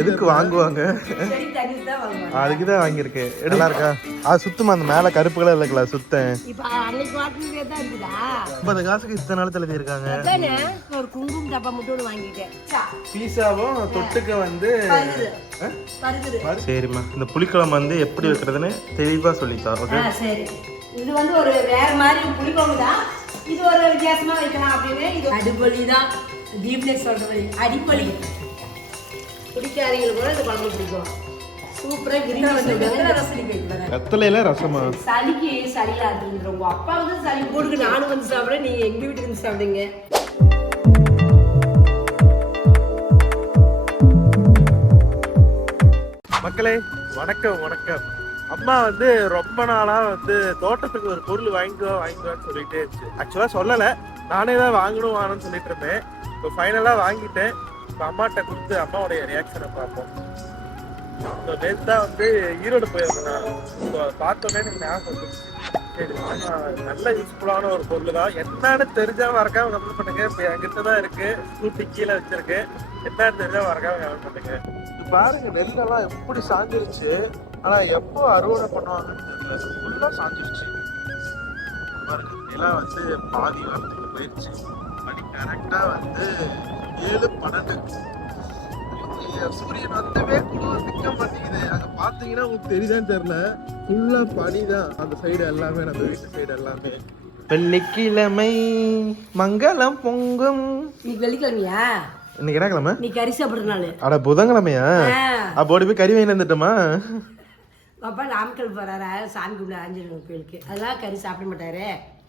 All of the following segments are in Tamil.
எதுக்கு வாங்குவாங்க? அதுக்கு தான் வாங்கியிருக்கேன். நல்லா இருக்கா? அது சுத்தமா அந்த மேல கருப்பு கலர் இருக்கல சுத்தம் இப்போ அன்னைக்கு வாட்டினதே தான் இருக்குதா? ஐம்பது காசுக்கு இத்தனை நாள் எழுதியிருக்காங்க அதானே ஒரு குங்குமம் டப்பா மட்டும் வாங்கிட்டேன். பீஸாவும் தொட்டுக்க வந்து சரிம்மா. இந்த புளிக்குழம்பு வந்து எப்படி வைக்கிறதுன்னு தெளிவா சொல்லித்தா ஆ ஓகே சரி. இது வந்து ஒரு வேற மாதிரி புளிக்குழம்பு தான். இது ஒரு வித்தியாசமா வைக்கலாம் அப்படின்னு இது. அடிப்பொலி தான். தீப்னேஷ் சொல்ற மாதிரி அடிப்பொலி. பிடிக்காதவங்களுக்கு கூட இந்த குழம்பு பிடிக்கும். வந்து வெத்தலையில ரசமா? சளிக்கு இருக்குன்ற உங்க அப்பா வந்து சளி போடுக்கு நானும் வந்து சாப்பிட்றேன். நீங்க எங்க வீட்டுக்கு வந்து சாப்பிடுங்க. மக்களே வணக்கம் வணக்கம். அம்மா வந்து ரொம்ப நாளா வந்து தோட்டத்துக்கு ஒரு பொருள் வாங்கிக்கோ வாங்கிக்கோன்னு சொல்லிட்டே இருந்துச்சு. ஆக்சுவலா சொல்லல. நானே தான் வாங்கணும் வாங்கணும்னு சொல்லிட்டு இருந்தேன். இப்போ ஃபைனலா வாங்கிட்டேன். இப்போ அம்மாட்ட கொடுத்து அம்மாவுடைய ரியாக்ஷனை பார்ப்போம். ஸோ நேற்று தான் வந்து ஈரோடு போயிருந்தேன் ஸோ பார்த்தோன்னே எனக்கு ஞாபகம் வந்துச்சு. சரி நல்ல யூஸ்ஃபுல்லான ஒரு பொருள் தான். என்னன்னு தெரிஞ்சால் மறக்காம கமெண்ட் பண்ணுங்க. இப்போ என்கிட்ட தான் இருக்கு. ஸ்கூட்டி கீழே வச்சிருக்கு. என்னன்னு தெரிஞ்சா மறக்காம கமெண்ட் பண்ணுங்க. பாருங்க நெல்லெல்லாம் எப்படி சாஞ்சிருச்சு. ஆனா எப்போ அறுவடை பண்ணுவாங்கன்னு தெரியல. ஃபுல்லா சாஞ்சிருச்சு. பாருங்க நிலா வந்து பாதி வாரத்துக்கு போயிடுச்சு அப்படி கரெக்டாக வந்து ஏழு பன்னெண்டு. சூரியன் வந்தவே குளிர் நிக்க மாட்டேங்குது. அங்க பாத்தீங்கன்னா உங்களுக்கு தெரியுதான்னு தெரியல. ஃபுல்லா பனி தான் அந்த சைடு எல்லாமே நம்ம வீட்டு சைடு எல்லாமே. வெள்ளிக்கிழமை மங்களம் பொங்கும். இன்னைக்கு வெள்ளிக்கிழமையா? இன்னைக்கு என்ன கிழமை? நீ கறி சாப்பிட்ற நாள். அட புதன்கிழமையா? அப்போ ஓடி போய் கறி வாங்கி வந்துட்டோமா? அப்பா நாமக்கல் போறாரா? சாமி கும்பிட ஆஞ்சநேயர் கோயிலுக்கு. அதெல்லாம் கறி சாப்பிட மாட்டாரு.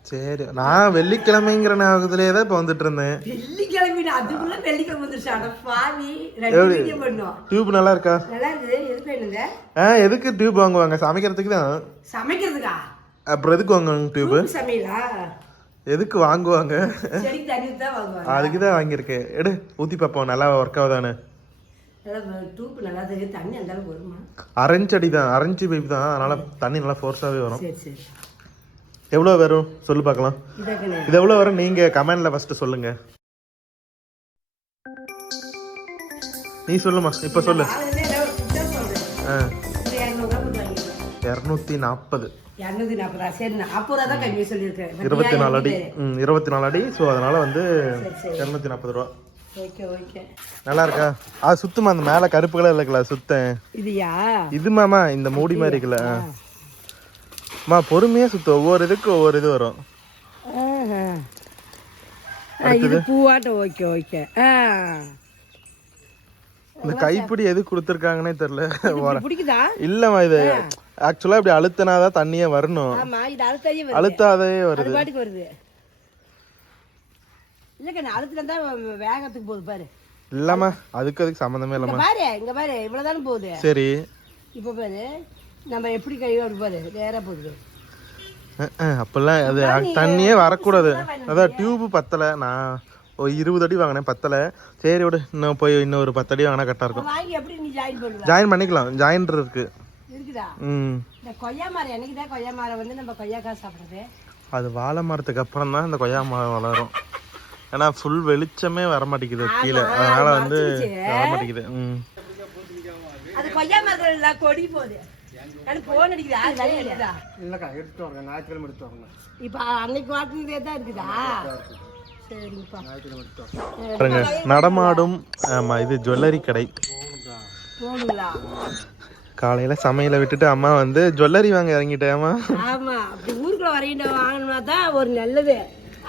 சரி நான் வெள்ளிக்கிழமைங்கிற ஞாபகத்திலேயே தான் இப்போ வந்துட்டு இருந்தேன் வெள்ளிக்கிழமை அதுக்குள்ள வெள்ளிக்கிழமை வந்துருச்சு. அட பாவி டியூப் நல்லா இருக்கா? நல்லா இருக்குது எதுக்கு வேணுங்க? ஆ எதுக்கு டியூப் வாங்குவாங்க? சமைக்கிறதுக்கு தான். சமைக்கிறதுக்கா? அப்புறம் எதுக்கு வாங்குவாங்க டியூப் சமையலா? எதுக்கு வாங்குவாங்க? அதுக்கு தான் வாங்கியிருக்கேன். எடு ஊற்றி பார்ப்போம் நல்லா ஒர்க் ஆகுதானே நல்லா டூப் நல்லா தெரியும் தண்ணி அந்த அளவுக்கு வருமா? அரைஞ்சு அடி தான் அரைஞ்சு பைப் தான். அதனால தண்ணி நல்லா ஃபோர்ஸாகவே வரும். சரி சரி. எவ்வளோ வரும்? சொல்லு பார்க்கலாம். இது எவ்வளோ வரும்? நீங்கள் கமெண்டில் ஃபஸ்ட்டு சொல்லுங்கள் நீ சொல்லுமா. இப்போ சொல்லு. ஆ. இரநூத்தி நாற்பது இருபத்தி நாலு அடி. ம் இருபத்தி நாலு அடி. ஸோ அதனால வந்து இரநூத்தி நாற்பது ரூபா. நல்லா இருக்கா? அது சுத்தமா அந்த மேலே கருப்பு கலர் இருக்குல்ல சுத்தம் இதுயா? இது மாமா இந்த மூடி மாதிரி இருக்குல்ல. அம்மா பொறுமையா சுத்த. ஒவ்வொரு இதுக்கு ஒவ்வொரு இது வரும். இது பூவாட்டம் ஓகே ஓகே. இந்த கைப்பிடி எது கொடுத்துருக்காங்கன்னே தெரியல. பிடிக்குதா? இல்லம்மா இது ஆக்சுவலா இப்படி அழுத்தினாதான் தண்ணியே வரணும். அழுத்தாதே வருது. பாட்டுக்கு வருது. இல்லக்கா நான் அழுத்துல தான் வேகத்துக்கு போகுது பாரு. இல்லம்மா அதுக்கு அதுக்கு சம்மந்தமே இல்லம்மா. பாரு இங்க பாரு இவ்வளவுதானே போகுது. சரி. இப்ப பாரு. நம்ம எப்படி கழுவி பாரு நேரா போகுது அப்பெல்லாம் அது தண்ணியே வரக்கூடாது. அதான் டியூப் பத்தல. நான் ஒரு இருபது அடி வாங்கினேன் பத்தல. சரி விடு இன்னும் போய் இன்னும் ஒரு பத்து அடி வாங்கினா கரெக்டாக இருக்கும். வாங்கி எப்படி நீ ஜாயின் பண்ணுவ? ஜாயின் பண்ணிக்கலாம். ஜாயின் இருக்கு. ம். இந்த கொய்யா மரம் என்னைக்கு தான் கொய்யா மரம் வந்து நம்ம கொய்யாக்காய் சாப்பிடுறது? அது வாழை மரத்துக்கு அப்புறம் தான் இந்த கொய்யா மரம் வளரும். ஏன்னா ஃபுல் வெளிச்சமே வர மாட்டேங்குது கீழே. அதனால வந்து வர மாட்டேங்குது. ம். அது கொய்யா மரத்துல கொடி போகுது. இல்லக்கா எடுத்து வரேன் ஞாயிற்றுக்கிழமை எடுத்து வரேன் இப்ப அன்னைக்கு வாட்டினதே தான் இருக்குதா? பாருங்க நடமாடும் ஆமா இது ஜுவல்லரி கடை. காலையில சமையலை விட்டுட்டு அம்மா வந்து ஜுவல்லரி வாங்க இறங்கிட்டேம்மா ஆமா அப்படி ஊருக்குள்ள வரையிட்ட வாங்கினா தான் ஒரு நல்லது.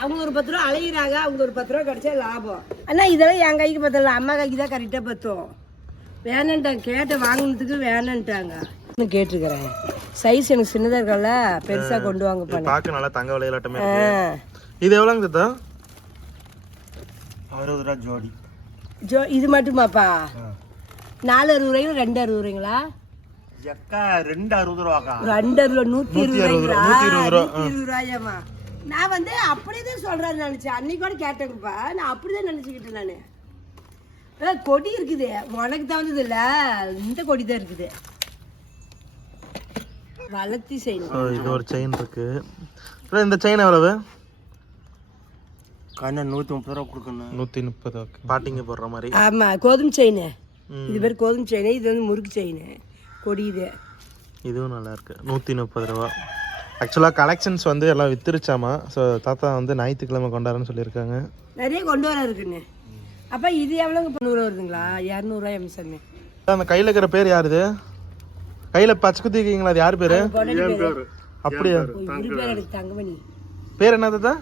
அவங்க ஒரு பத்து ரூபா அலையிறாங்க அவங்க ஒரு பத்து ரூபா கிடைச்சா லாபம். அண்ணா இதெல்லாம் என் கைக்கு பத்தல. அம்மா கைக்கு தான் கரெக்டாக பத்தும். வேணான்ட்டாங்க. கேட்ட வாங்கினதுக்கு வேணான்ட்டாங்க. கேட்டிருக்கிறேன். சைஸ் எனக்கு சின்னதாக இருக்கல பெருசாக கொண்டு வாங்க பண்ண பார்க்க நல்லா தங்க விளையாட்டமே இருக்கு. இது எவ்வளோங்க தத்தா? அறுபது ரூபா ஜோடி. ஜோ இது மட்டுமாப்பா? நாலு அறுபது ரூபாய்ங்களா ரெண்டு அறுபது ரூபாய்ங்களா? எக்கா ரெண்டு அறுபது ரூபாக்கா? ரெண்டு அறுபது நூற்றி இருபது ரூபாய்ங்களா நூற்றி இருபது ரூபாயாம்மா. நான் வந்து அப்படியே தான் சொல்கிறாரு நினச்சேன். அன்னைக்கு கூட கேட்டேங்கப்பா. நான் அப்படி தான் நினச்சிக்கிட்டேன் நான். கொடி இருக்குது. உனக்கு தகுந்தது இல்லை இந்த கொடி தான் இருக்குது. வளர்த்தி ஸோ இது ஒரு செயின் இருக்கு. இந்த செயின் எவ்வளவு? கண்ணை நூற்றி முப்பது ரூபா கொடுக்கணும் நூற்றி முப்பது ஓகே. பாட்டிங்க போடுற மாதிரி. ஆமாம் கோதுமை செயின். இது பேர் கோதுமை செயின். இது வந்து முறுக்கு செயின். கொடி இது. இதுவும் நல்லா இருக்கு. நூற்றி முப்பது ரூபா. ஆக்சுவலாக கலெக்ஷன்ஸ் வந்து எல்லாம் வித்துருச்சாமா? ஸோ தாத்தா வந்து ஞாயிற்றுக்கிழமை கொண்டாடுறேன்னு சொல்லியிருக்காங்க. நிறைய கொண்டு வர இருக்குண்ணே அப்போ இது எவ்வளோங்க நூறு வருதுங்களா? இரநூறுவா எம்சம்மு அந்த கையில் இருக்கிற பேர் யார் இது? கையில் பச்சை குத்தி இருக்கீங்களா? அது யார் பேர்? அப்படியா? பேர் எனக்கு தங்கமணி. பேர் என்ன தாத்தா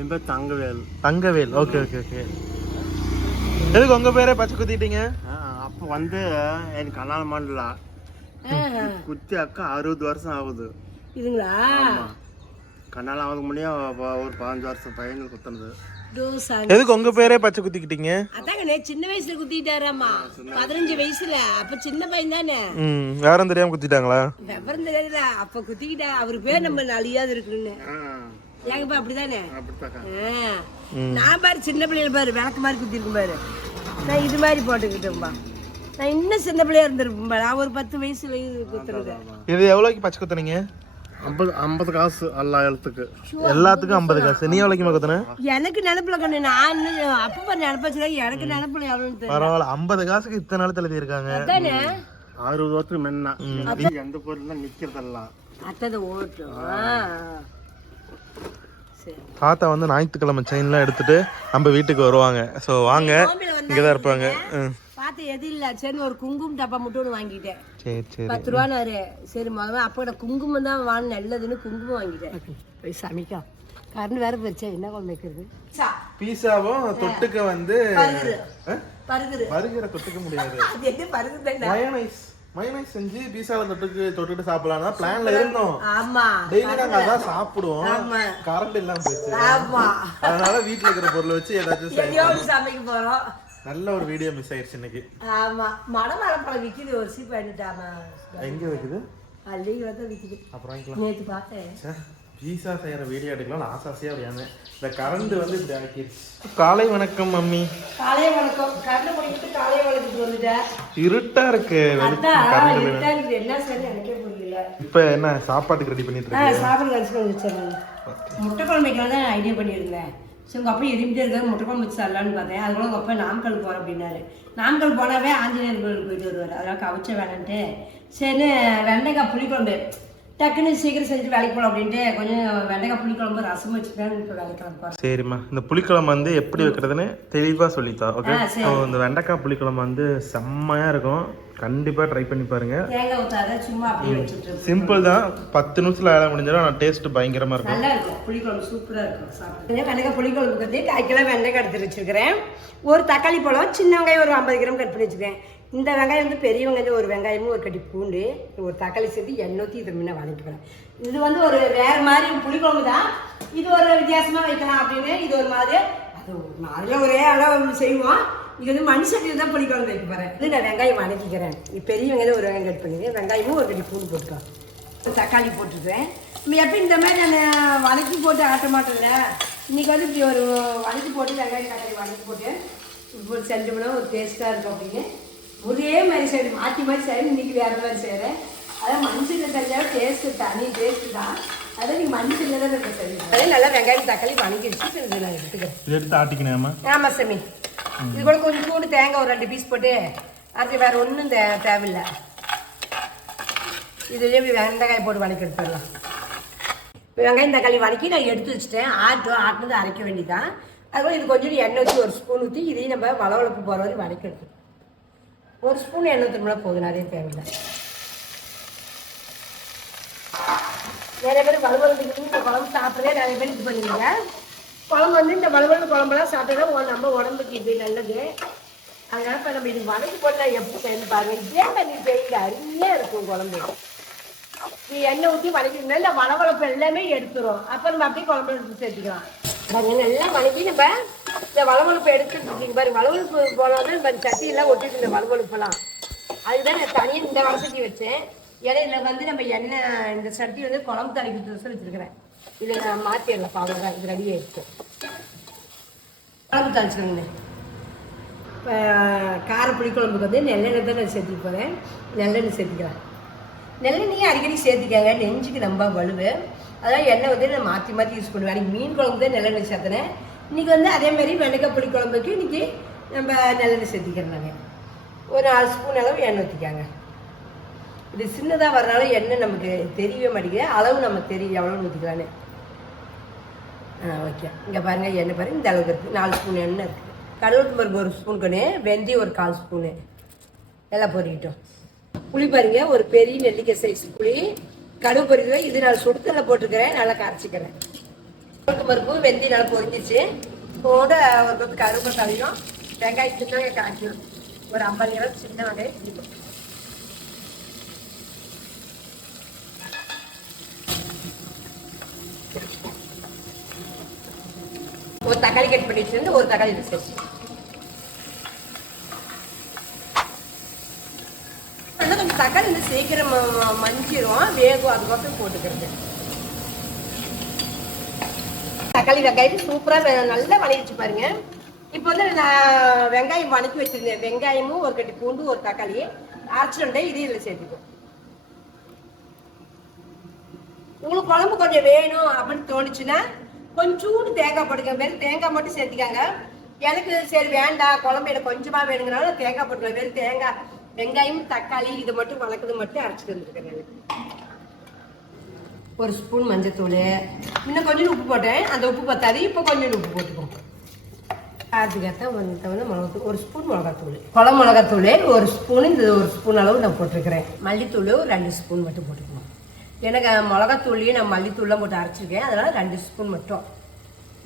என் பேர் Thangavel. Thangavel. Okay okay okay. எதுக்கு உங்கள் பேரே பச்சை குத்திட்டீங்க? அப்போ வந்து எனக்கு கல்யாணம் பண்ணல. குத்தி அக்கா அறுபது வருஷம் ஆகுது. இதுங்களா? கல்யாணம் ஆகுது முடியும் ஒரு பதினஞ்சு வருஷம் பையனுக்கு குத்துனது. எதுக்கு உங்கள் பேரே பச்சை குத்திக்கிட்டீங்க? அதாங்கண்ணே சின்ன வயசுல குத்திட்டாராம்மா பதினஞ்சு வயசுல. அப்ப சின்ன பையன் தானே. ம் யாரும் தெரியாமல் குத்திட்டாங்களா? விவரம் தெரியாதுல அப்ப குத்திக்கிட்டா அவர் பேர் நம்ம அழியாது இருக்குன்னு. ஆ, ஏங்கப்பா அப்படிதானே. நான் பாரு சின்ன பிள்ளைகள் பாரு விளக்கு மாதிரி குத்திருக்கும் பாரு. நான் இது மாதிரி போட்டுக்கிட்டேன்பா நான் இன்னும் சின்ன பிள்ளையா இருந்திருப்பேன் நான் ஒரு பத்து வயசுல இது குத்துறது இது எவ்வளோக்கு பச்சை குத்துனீங்க? ஐம்பது ஐம்பது காசு எல்லா எழுத்துக்கு எல்லாத்துக்கும் ஐம்பது காசு. நீ எவ்வளோக்குமா குத்துன எனக்கு நினப்புல கண்ணு நான் அப்ப பாரு நினப்பு வச்சுருக்கேன் எனக்கு நினப்புல தெரியல. பரவாயில்ல ஐம்பது காசுக்கு இத்தனை நாள் எழுதியிருக்காங்க அதானே? அறுபது வருஷத்துக்கு முன்ன. எந்த பொருள் தான் நிக்கிறதெல்லாம் அத்ததை. சரி. தாத்தா வந்து ஞாயிற்றுக்கிழமை செயின்லாம் எடுத்துட்டு நம்ம வீட்டுக்கு வருவாங்க. ஸோ வாங்க. இங்கே தான் இருப்பாங்க. ம். பார்த்து எது இல்லை. சரி ஒரு குங்குமம் டப்பா மட்டும் ஒன்று வாங்கிட்டேன். சரி சரி. பத்து ரூபானாரு சரி முதல்ல அப்போ குங்குமம் தான் வாங்க நல்லதுன்னு குங்குமம் வாங்கிட்டேன். போய் சமைக்கா. கரண்ட் வேற போச்சா என்ன குழம்பு வைக்கிறது? பீஸாவும் தொட்டுக்க வந்து பருகுது. வருகிற தொட்டுக்க முடியாது. அது என்ன பருகுது மயனைஸ் மயனைஸ் செஞ்சு பீஸாவில் தொட்டுக்கு தொட்டுட்டு சாப்பிடலாம் தான் பிளான்ல இருந்தோம். ஆமா. டெய்லி நாங்க அதான் சாப்பிடுவோம். ஆமா. கரண்ட் இல்லாம போச்சு ஆமா. அதனால வீட்ல இருக்கிற பொருளை வச்சு ஏதாச்சும் சமைக்க போறோம். நல்ல ஒரு வீடியோ மிஸ் ஆயிடுச்சு இன்னைக்கு. ஆமா. மணமரப்பழம் விக்குது ஒரு சீப் பண்ணிட்டாமா எங்க வைக்குது? அள்ளி வந்து விக்குது. அப்புறம் வாங்கிக்கலாம். நேத்து பார்த்தேன். பீஸா செய்யற வீடியோ எடுக்கலாம். ஆசை ஆசையா அப்படியாங்க இந்த கரண்ட் வந்து இப்படி ஆக்கிடுச்சு காலை வணக்கம் மம்மி. காலையே வணக்கம். கரண்ட் முடிக்கிட்டு காலையே வணக்கத்துக்கு வந்துட்டேன். இருட்டா இருக்கு. இருட்டா என்ன சரி எனக்கே புரியல. இப்ப என்ன சாப்பாட்டுக்கு ரெடி பண்ணிட்டு ஆ இருக்கு சாப்பிட கழிச்சு முட்டை குழம்பு வைக்கலாம் தான் ஐடியா பண்ணியிருந்தேன். சரி உங்கள் அப்பா எதுமிட்டே இருக்காரு முட்டை குழம்பு வச்சு தரலான்னு பார்த்தேன். அதுக்குள்ள உங்கள் அப்பா நாமக்கல் போகிறேன் அப்படின்னாரு. நாமக்கல் போனாவே ஆஞ்சநேயர் கோயிலுக்கு போயிட்டு வருவார். அதெல்லாம் கவிச்ச வேணான்ட்டு. சரின்னு வெண்டைக்காய் புளிக்குழம்பு. டக்குன்னு சீக்கிரம் செஞ்சு வேலைக்கு போகலாம் அப்படின்ட்டு கொஞ்சம் வெண்டைக்காய் புளிக்குழம்பு ரசம் வச்சுக்கிறேன் இப்போ வேலைக்கு சரிம்மா. இந்த புளிக்குழம்பு வந்து எப்படி வைக்கிறதுன்னு தெளிவா சொல்லித்தா ஓகே இந்த வெண்டைக்காய் புளிக்குழம்பு வந்து செம்மையா இருக்கும். கண்டிப்பா ட்ரை பண்ணி பாருங்க. தேங்காய் ஊற்றாத சும்மா அப்படியே வச்சுட்டு சிம்பிள் தான். பத்து நிமிஷத்துல வேலை முடிஞ்சிடும். ஆனால் டேஸ்ட் பயங்கரமா இருக்கும். நல்லா இருக்கும். புளிக்குழம்பு சூப்பராக இருக்கும். சாப்பிட்டு வெண்டைக்காய் புளிக்குழம்பு கட்டி கால் கிலோ வெண்டைக்காய் எடுத்து வச்சிருக்கிறேன். ஒரு தக்காளி பழம் சின்ன வெங்காயம் ஒரு ஐம்பது கிராம் கட் பண்ணி வச்சுருக்கேன். இந்த வெங்காயம் வந்து பெரிய வெங்காயம் ஒரு வெங்காயமும் ஒரு கட்டி பூண்டு ஒரு தக்காளி சேர்த்து எண்ணெய் ஊற்றி இதை முன்ன வதக்கிக்கிறேன் இது வந்து ஒரு வேற மாதிரி புளிக்குழம்பு தான். இது ஒரு வித்தியாசமாக வைக்கலாம் அப்படின்னு இது ஒரு மாதிரி அது ஒரு ஒரே அளவு செய்வோம். இது வந்து மண் சட்டியில் தான் புளிக்குழம்பு வைக்க போகிறேன் இது நான் வெங்காயம் வதக்கிக்கிறேன். இது பெரிய வெங்காயம் ஒரு வெங்காயம் கட் பண்ணிக்கிறேன். வெங்காயமும் ஒரு கட்டி பூண்டு போட்டுக்கலாம். தக்காளி போட்டுருக்கேன். எப்போ இந்த மாதிரி நான் வதக்கி போட்டு ஆட்ட மாட்டேன்ல இன்னைக்கு வந்து இப்படி ஒரு வதக்கி போட்டு வெங்காயம் தக்காளி வதக்கி போட்டு இப்போ செஞ்சோம்னா ஒரு டேஸ்ட்டாக இருக்கும் அப்படின்னு. ஒரே மாதிரி செய்யணும். மாற்றி மாதிரி செய்யணும். இன்னைக்கு வேறு மாதிரி செய்கிறேன் அதான் மஞ்சள் செஞ்சாலும் டேஸ்ட்டு தனி டேஸ்ட்டு தான். அதான் நீங்கள் மஞ்சள் தான் நம்ம செய்யணும் அதே நல்லா வெங்காயம் தக்காளி வதக்கிடுச்சு சரி இதை நான் எடுத்துக்கிறேன். இது எடுத்து ஆட்டிக்கணுமா? ஆமாம் சாமி இது கூட கொஞ்சம் கூட தேங்காய் ஒரு ரெண்டு பீஸ் போட்டு அது வேறு ஒன்றும் தே தேவையில்லை. இதுலேயே வெங்காயம் போட்டு வதக்கி எடுத்துடலாம். வெங்காயம் தக்காளி வதக்கி நான் எடுத்து வச்சுட்டேன். ஆட்டும் ஆட்டினது அரைக்க வேண்டியதான் அதுபோல் இது கொஞ்சம் எண்ணெய் ஊற்றி ஒரு ஸ்பூன் ஊற்றி இதையும் நம்ம வளவளப்பு போகிற வரைக்கும் வதக்கி எடுத்துக்கணும் ஒரு ஸ்பூன் எண்ணெய் ஊற்றினா போதும் நிறைய தேவையில்லை. நிறைய பேர் வலுவலுக்கு இந்த குழம்பு சாப்பிட்றதே நிறைய பேர் இது பண்ணுவீங்க குழம்பு வந்து இந்த வலுவலு குழம்பெல்லாம் சாப்பிட்டா நம்ம உடம்புக்கு இது நல்லது. அதனால இப்போ நம்ம இது வதக்கி போட்டால் எப்படி செய்யணும் பாருங்க. இதே தண்ணி செய்யுங்க. அருமையாக இருக்கும் குழம்பு. நீ எண்ணெய் ஊற்றி வதக்கினா இந்த வளவளப்பு எல்லாமே எடுத்துரும். அப்போ நம்ம அப்படியே குழம்பு எடுத்து சேர்த்துக்கலாம். நல்லா வதக்கி நம்ம இந்த வளவளப்பு எடுத்துட்டு பாரு வளவளப்பு போனாலும் இந்த சட்டியெல்லாம் ஒட்டிட்டு இந்த வளவளப்பெல்லாம் அதுதான் நான் தனியாக இந்த வளசட்டி வச்சேன். ஏன்னா வந்து நம்ம எண்ணெய் இந்த சட்டி வந்து குழம்பு தலைக்கு வச்சுருக்கிறேன். இதை நான் மாற்றிடலாம் அவ்வளோதான் இது ரெடி ஆயிடுச்சு. குழம்பு தாளிச்சுக்கோங்க இப்போ கார புளிக்குழம்புக்கு வந்து நெல்லெண்ணெய் தான் நான் சேர்த்துக்க போகிறேன் நெல்லெண்ணெய் சேர்த்துக்கிறேன். நெல்லெண்ணெயை அடிக்கடி சேர்த்துக்காங்க நெஞ்சுக்கு ரொம்ப வலுவு. அதனால் எண்ணெய் வந்து நான் மாற்றி மாற்றி யூஸ் பண்ணுவேன். அன்றைக்கி மீன் குழம்பு தான் நெல்லெண்ணெய் சேர்த்தினேன். இன்றைக்கி வந்து அதே மாதிரி புளி குழம்புக்கு இன்றைக்கி நம்ம நல்லெண்ணெய் சேர்த்திக்கிறோம் ஒரு நாலு ஸ்பூன் அளவு எண்ணெய் ஊற்றிக்காங்க இது சின்னதாக வர்றனால எண்ணெய் நமக்கு தெரியவே மாட்டேங்குது. அளவு நம்ம தெரியும் எவ்வளோ ஊற்றிக்கலான்னு ஆ ஓகே இங்கே பாருங்கள் எண்ணெய் பாருங்கள் இந்த அளவுக்கு இருக்குது நாலு ஸ்பூன் எண்ணெய் இருக்குது கடவுளுக்கு பருப்பு ஒரு ஸ்பூன் கண்ணு வெந்தயம் ஒரு கால் ஸ்பூனு. எல்லாம் பொறிக்கிட்டோம் புளி பாருங்க ஒரு பெரிய நெல்லிக்காய் சைஸ் புளி. கடுகு பொறிக்கிறேன் இது நான் சுடுத்தலை போட்டுக்கிறேன் நல்லா கரைச்சிக்கிறேன். பருப்பு வெந்தி நல்லா பொறிஞ்சிச்சு கூட ஒரு கொத்து கருவேப்பிலை தலையும் வெங்காயம் சின்ன காய்க்கணும். ஒரு ஐம்பது கிராம் சின்ன வெங்காயம் பிடிக்கும் ஒரு தக்காளி கட் பண்ணி வச்சிருந்து ஒரு தக்காளி வச்சு ஆனால் கொஞ்சம் தக்காளி வந்து சீக்கிரம் மஞ்சிரும் வேகும் அது மட்டும் போட்டுக்கிறது. தக்காளி வெங்காயம் சூப்பராக நல்லா வணங்கிச்சு பாருங்க. இப்போ வந்து நான் வெங்காயம் வணக்கி வச்சிருந்தேன். வெங்காயமும் ஒரு கட்டி பூண்டு ஒரு தக்காளி அரைச்சிட்டு இது இதில் சேர்த்துக்கும் உங்களுக்கு குழம்பு கொஞ்சம் வேணும் அப்படின்னு தோணுச்சுன்னா கொஞ்சோண்டு தேங்காய் போட்டுக்க வெறும் தேங்காய் மட்டும் சேர்த்துக்காங்க. எனக்கு சரி வேண்டாம். குழம்பு எனக்கு கொஞ்சமா வேணுங்கிறனால தேங்காய் போட்டுக்கலாம் வெறும் தேங்காய் வெங்காயம் தக்காளி இது மட்டும் வளர்க்குறது மட்டும் அரைச்சிட்டு வந்துருக்கேன் எனக்கு ஒரு ஸ்பூன் மஞ்சத்தூள். இன்னும் கொஞ்சம் உப்பு போட்டேன். அந்த உப்பு பத்தாது. இப்போ கொஞ்சம் உப்பு போட்டுக்கோங்க. அதுக்கேற்ற வந்து மிளகாத்தூள். ஒரு ஸ்பூன் மிளகாத்தூள். குழம்பு மிளகாத்தூள் ஒரு ஸ்பூன். இந்த ஒரு ஸ்பூன் அளவு நான் போட்டிருக்கிறேன். மல்லித்தூள் ஒரு ரெண்டு ஸ்பூன் மட்டும் போட்டுக்கணும் எனக்கு மிளகாத்தூள்லேயும் நான் மல்லித்தூள்லாம் போட்டு அரைச்சிருக்கேன். அதனால் ரெண்டு ஸ்பூன் மட்டும்.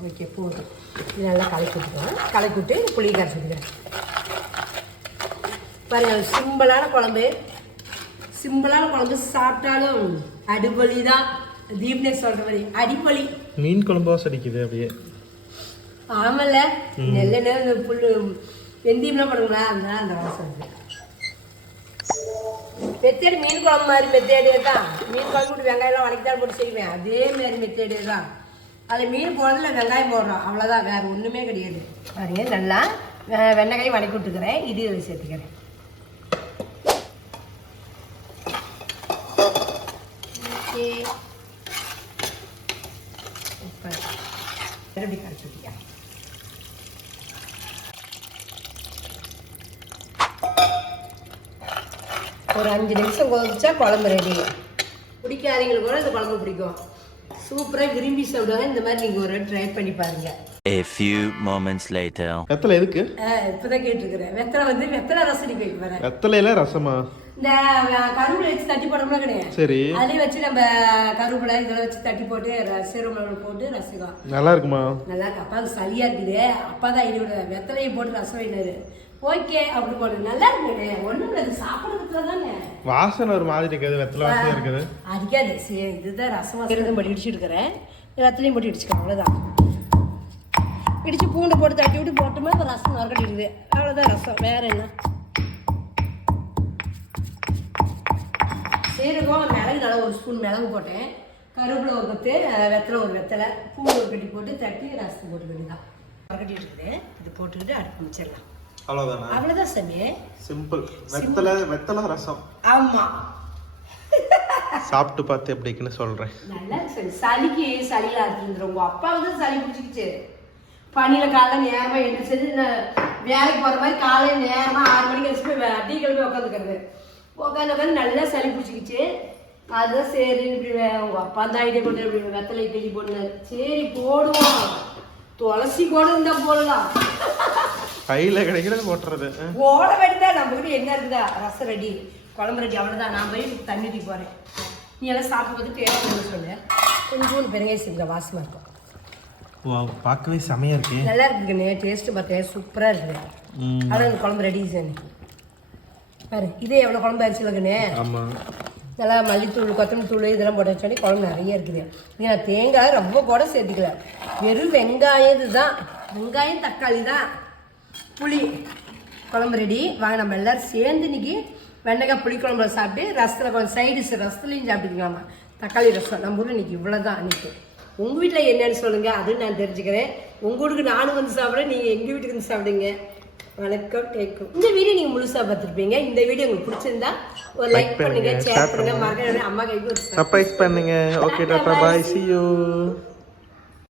ஓகே போதும். இது நல்லா கலக்கி விட்டுக்கோங்க கலக்கி விட்டு புளி கரைச்சிக்கிறேன் பாருங்கள் சிம்பிளான குழம்பு. சிம்பிளான குழம்பு சாப்பிட்டாலும் அடிப்பொலி தான் தீப்னே சொல்ற மாதிரி அடிப்பொலி மீன் குழம்பா அடிக்குது அப்படியே. ஆமல்ல நெல்லெண்ணெய் இந்த புல்லு வெந்தயம்லாம் போடுங்களா அதனால அந்த வாசம் மெத்தேடு மீன் குழம்பு மாதிரி மெத்தேடு தான். மீன் குழம்பு போட்டு வெங்காயம்லாம் வதக்கிதான் போட்டு செய்வேன். அதே மாதிரி மெத்தேடு தான். அதில் மீன் போடுறதுல வெங்காயம் போடுறோம். அவ்வளோதான் வேறு ஒன்றுமே கிடையாது. பாருங்க நல்லா வெ- வெண்டைக்காய் வதக்கி விட்டுக்கிறேன். இது சேர்த்துக்கிறேன் ஓகே சூப்பர் மறுபடியும் கரைச்சி ஒரு அஞ்சு நிமிஷம் கொதிச்சா குழம்பு ரெடி பிடிக்காதவங்களுக்கு கூட இந்த குழம்பு பிடிக்கும். சூப்பராக விரும்பி சாப்பிடுவாங்க. இந்த மாதிரி நீங்கள் ஒரு ட்ரை பண்ணி பாருங்க. A few moments later. வெத்தலை எதுக்கு? இப்போதான் கேட்டிருக்கிறேன். வெத்தலை வந்து வெத்தலை ரசடி வைக்க வரேன் வெத்தலையில ரசமா? இந்த கருவேப்பிலை வச்சு தட்டி போடணும்னா கிடையாது சரி. அதுலேயும் வச்சு நம்ம கருவேப்பிலை இதெல்லாம் வச்சு தட்டி போட்டு சீரகம் போட்டு ரசிக்கலாம் நல்லா இருக்குமா? நல்லா இருக்கு. அப்பாவுக்கு சளியா இருக்குது. அப்பா தான் ஐடியோட வெத்தலையை போட்டு ரசம் வைனாரு ஓகே அப்படி போடு. நல்லா இருக்குங்க ஒன்றும் இல்லை இது சாப்பிட்றதுக்குள்ள தானே வாசனை ஒரு மாதிரி இருக்குது. வெத்தலை வாசனை இருக்குது. அடிக்காது. சரி இதுதான் ரசம் வாசம் போட்டு இடிச்சு எடுக்கிறேன் எல்லாத்துலேயும் போட்டு இடிச்சுக்கணும் அவ்வளோதான் இடிச்சு பூண்டு போட்டு தட்டி விட்டு போட்டோம்னா இப்போ ரசம் நறுக்கடிடுது அவ்வளோதான் ரசம். வேற என்ன? சீரகம் மிளகு நல்லா ஒரு ஸ்பூன் மிளகு போட்டேன். கருவேப்பிலை ஒரு அஹ், வெத்தலை ஒரு வெத்தலை. பூண்டு ஒரு கட்டி போட்டு தட்டி ரசம் போட்டு வேண்டியதான் நறுக்கடி இருக்குது. இது போட்டுக்கிட்டு அடுப்பு முடிச்சிடலாம் அவ்வளோதானா அவ்வளோதான் சாமி. சிம்பிள் வெத்தலை வெத்தலை ரசம். ஆமாம் சாப்பிட்டு பார்த்து எப்படிக்குன்னு சொல்றேன். நல்லா இருக்கு சாமி. சளிக்கு சளியா இருந்துரும் உங்க அப்பா வந்து சளி பிடிச்சிக்கிச்சு. பனியில காலைல நேரமா எழுந்திரிச்சது வேலைக்கு போற மாதிரி காலையில நேரமா ஆறு மணிக்கு எழுந்து போய் டீ கிளம்பி உட்காந்துக்கிறது உட்காந்து உட்காந்து நல்லா சளி பிடிச்சிக்கிச்சு. அதுதான் சரி இப்படி வே- உங்க அப்பா தான் ஐடியா கொண்டு இப்படி வெத்தலை கிளி போடுனாரு சரி போடுவோம். துளசி கூட இருந்தா போடலாம். கையில கிடைக்கிறது போட்டுறது. போட வேண்டியதா? நம்ம கிட்ட என்ன இருக்குதா? ரசம் ரெடி குழம்பு ரெடி அவ்வளோதான் நான் போய் தண்ணி ஊற்றி போகிறேன் நீ எல்லாம் சாப்பிட்டு பார்த்து டேஸ்ட் சொல்லு கொஞ்சோண்டு பெருங்காயம் சேர்ந்த வாசமாக இருக்கும். வா பார்க்கவே செமையா இருக்கு. நல்லா இருக்குங்கண்ணே டேஸ்ட்டு பார்த்தேன் சூப்பராக இருக்குது. அவ்வளோ இந்த குழம்பு ரெடி சார் பாரு இதே எவ்வளோ குழம்பு அரிசி இல்லைங்கண்ணே ஆமா. நல்லா மல்லித்தூள் கொத்தமல்லி தூள் இதெல்லாம் போட்டு வச்சோடனே குழம்பு நிறைய இருக்குது. இங்கே நான் தேங்காய் ரொம்ப கூட சேர்த்துக்கல. வெறும் வெங்காயம் இதுதான். வெங்காயம் தக்காளி தான். புளி. குழம்பு ரெடி வாங்க நம்ம எல்லாரும் சேர்ந்து இன்னைக்கு வெண்டைக்காய் புளி குழம்புல சாப்பிட்டு ரசத்தில் கொஞ்சம் சைடிஸ் ரசத்துலையும் சாப்பிட்டுக்கலாமா தக்காளி ரசம். நம்ம ஊரில் இன்னைக்கு இவ்வளோ தான் இன்னைக்கு உங்கள் வீட்டில் என்னன்னு சொல்லுங்கள் அதுவும் நான் தெரிஞ்சுக்கிறேன். உங்கள் வீட்டுக்கு நானும் வந்து சாப்பிட்றேன் நீங்கள் எங்கள் வீட்டுக்கு வந்து சாப்பிடுங்க வணக்கம் டேக்கும் இந்த வீடியோ நீங்கள் முழுசாக பார்த்துருப்பீங்க. இந்த வீடியோ உங்களுக்கு பிடிச்சிருந்தா ஒரு லைக் பண்ணுங்க ஷேர் பண்ணுங்க மறக்காம அம்மா கைக்கு சர்ப்ரைஸ் பண்ணுங்க. Okay tata bye see you